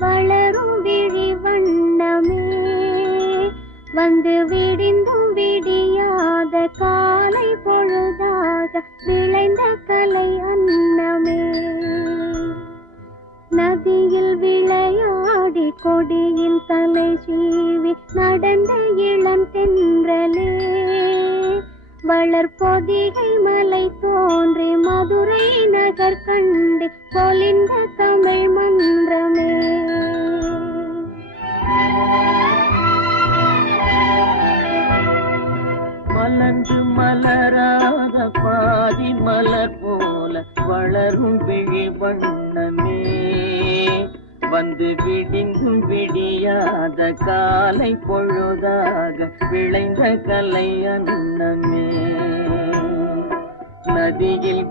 வளரும் விழி வண்ணமே வந்து விடிந்தும் விடியாத காலை பொழுதாக விளைந்த கலை அன்னமே நதியில் விளையாடி கொடியின் தலை சீவி நடந்த இளம் தென்றலே வளர்பொதிகை மலை தோன்றி மதுரை நகர் கண்டு பொலிந்த தமிழ் மன்றமே மலர்ந்து மலராத பாதி மலர் போல வளரும் விழி வண்ணமே வந்து விடிந்தும் விடியாத காலை பொழுதாக விளைந்த கலை அன்னமே நதியில்